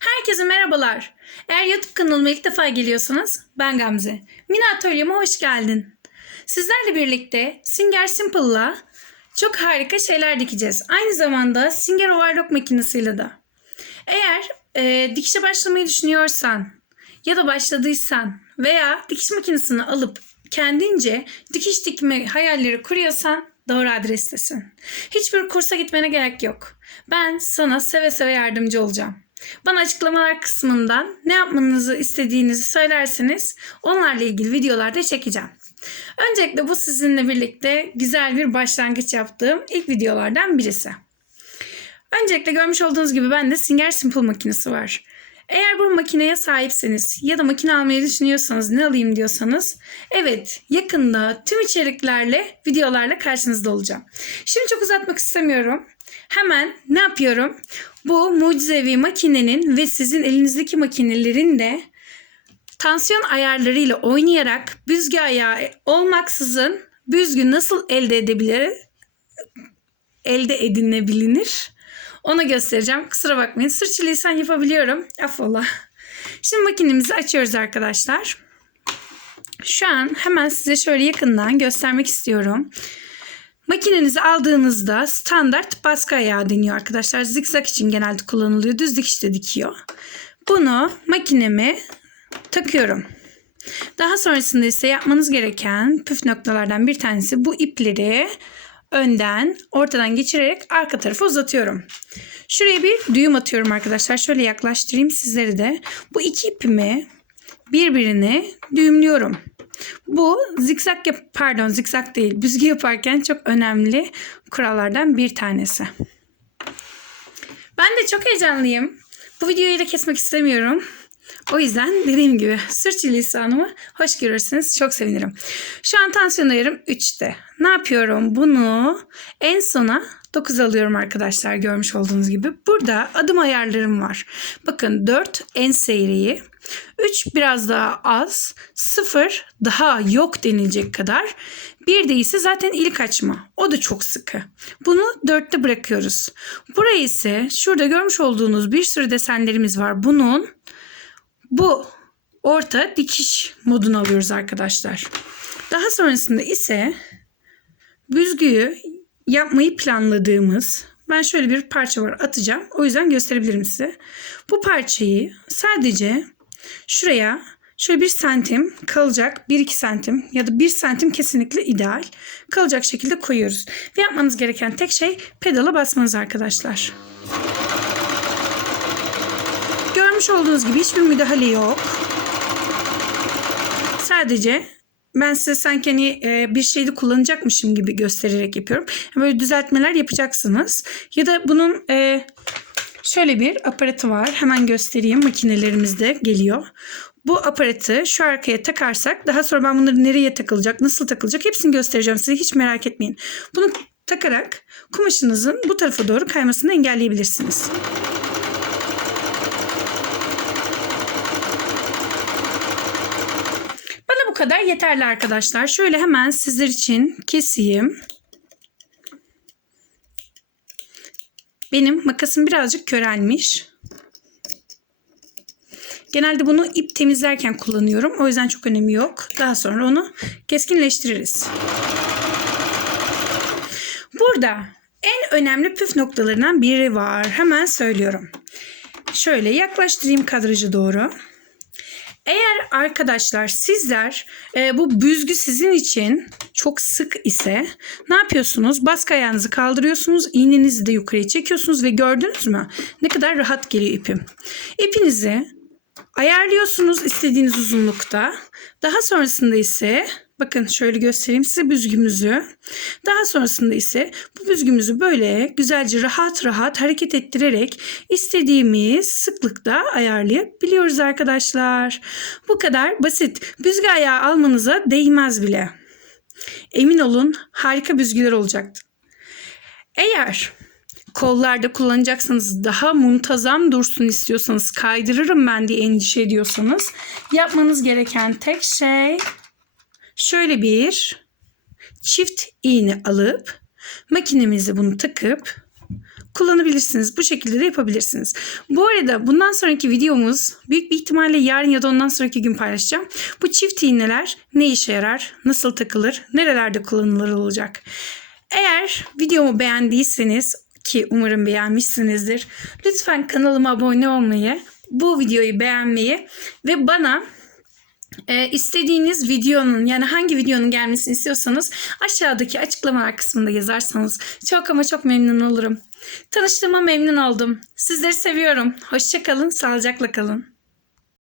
Herkese merhabalar. Eğer YouTube kanalıma ilk defa geliyorsanız ben Gamze. Mini atölyeme hoş geldin. Sizlerle birlikte Singer Simple'la çok harika şeyler dikeceğiz. Aynı zamanda Singer Overlock makinesiyle de. Eğer e, dikişe başlamayı düşünüyorsan ya da başladıysan veya dikiş makinesini alıp kendince dikiş dikme hayalleri kuruyorsan doğru adrestesin. Hiçbir kursa gitmene gerek yok. Ben sana seve seve yardımcı olacağım. Bana açıklamalar kısmından ne yapmanızı istediğinizi söylerseniz onlarla ilgili videolarda çekeceğim. Öncelikle bu sizinle birlikte güzel bir başlangıç yaptığım ilk videolardan birisi. Öncelikle görmüş olduğunuz gibi bende Singer Simple makinesi var. Eğer bu makineye sahipseniz ya da makine almayı düşünüyorsanız ne alayım diyorsanız evet yakında tüm içeriklerle videolarla karşınızda olacağım. Şimdi çok uzatmak istemiyorum. Hemen ne yapıyorum? Bu mucizevi makinenin ve sizin elinizdeki makinelerin de tansiyon ayarlarıyla oynayarak büzgü ayağı olmaksızın büzgü nasıl elde edebilir elde edinebilir ona göstereceğim. Kusura bakmayın. Sırçılisan yapabiliyorum. Affola. Şimdi makinemizi açıyoruz arkadaşlar. Şu an hemen size şöyle yakından göstermek istiyorum. Makinenizi aldığınızda standart baskı ayağı deniyor arkadaşlar. Zikzak için genelde kullanılıyor. Düz dikişte dikiyor. Bunu makineme takıyorum. Daha sonrasında ise yapmanız gereken püf noktalardan bir tanesi bu ipleri önden ortadan geçirerek arka tarafa uzatıyorum. Şuraya bir düğüm atıyorum arkadaşlar. Şöyle yaklaştırayım sizleri de. Bu iki ipimi birbirine düğümlüyorum. Bu zikzak yap pardon zikzak değil büzgü yaparken çok önemli kurallardan bir tanesi. Ben de çok heyecanlıyım. Bu videoyu da kesmek istemiyorum. O yüzden dediğim gibi sırçılisanımı hoş görürsünüz. Çok sevinirim. Şu an tansiyon ayarım 3'te. Ne yapıyorum? Bunu en sona 9 alıyorum arkadaşlar görmüş olduğunuz gibi. Burada adım ayarlarım var. Bakın 4 en seyreği. 3 biraz daha az. 0 daha yok denilecek kadar. Bir de ise zaten ilk açma. O da çok sıkı. Bunu 4'te bırakıyoruz. Burayı ise şurada görmüş olduğunuz bir sürü desenlerimiz var. Bunun bu orta dikiş modunu alıyoruz arkadaşlar. Daha sonrasında ise büzgüyü yapmayı planladığımız ben şöyle bir parça var atacağım. O yüzden gösterebilirim size. Bu parçayı sadece şuraya şöyle bir santim kalacak 1-2 santim ya da 1 santim kesinlikle ideal kalacak şekilde koyuyoruz. Ve yapmanız gereken tek şey pedala basmanız arkadaşlar. Görmüş olduğunuz gibi hiçbir müdahale yok. Sadece ben size sanki hani e, bir şeyde kullanacakmışım gibi göstererek yapıyorum. Böyle düzeltmeler yapacaksınız. Ya da bunun e, şöyle bir aparatı var. Hemen göstereyim. Makinelerimizde geliyor. Bu aparatı şu arkaya takarsak daha sonra ben bunları nereye takılacak, nasıl takılacak hepsini göstereceğim size. Hiç merak etmeyin. Bunu takarak kumaşınızın bu tarafa doğru kaymasını engelleyebilirsiniz. Bana bu kadar yeterli arkadaşlar. Şöyle hemen sizler için keseyim. Benim makasım birazcık körelmiş. Genelde bunu ip temizlerken kullanıyorum. O yüzden çok önemi yok. Daha sonra onu keskinleştiririz. Burada en önemli püf noktalarından biri var. Hemen söylüyorum. Şöyle yaklaştırayım kadrajı doğru. Eğer arkadaşlar sizler e, bu büzgü sizin için çok sık ise ne yapıyorsunuz? Baskı ayağınızı kaldırıyorsunuz. iğnenizi de yukarıya çekiyorsunuz ve gördünüz mü? Ne kadar rahat geliyor ipim. İpinizi ayarlıyorsunuz istediğiniz uzunlukta. Daha sonrasında ise bakın şöyle göstereyim size büzgümüzü. Daha sonrasında ise bu büzgümüzü böyle güzelce rahat rahat hareket ettirerek istediğimiz sıklıkta ayarlayabiliyoruz arkadaşlar. Bu kadar basit. Büzgü ayağı almanıza değmez bile. Emin olun harika büzgüler olacaktır. Eğer kollarda kullanacaksanız daha muntazam dursun istiyorsanız kaydırırım ben diye endişe ediyorsanız yapmanız gereken tek şey şöyle bir çift iğne alıp makinemize bunu takıp kullanabilirsiniz. Bu şekilde de yapabilirsiniz. Bu arada bundan sonraki videomuz büyük bir ihtimalle yarın ya da ondan sonraki gün paylaşacağım. Bu çift iğneler ne işe yarar, nasıl takılır, nerelerde kullanılır olacak. Eğer videomu beğendiyseniz ki umarım beğenmişsinizdir. Lütfen kanalıma abone olmayı, bu videoyu beğenmeyi ve bana e, istediğiniz videonun yani hangi videonun gelmesini istiyorsanız aşağıdaki açıklamalar kısmında yazarsanız çok ama çok memnun olurum. Tanıştığıma memnun oldum. Sizleri seviyorum. Hoşçakalın, sağlıcakla kalın.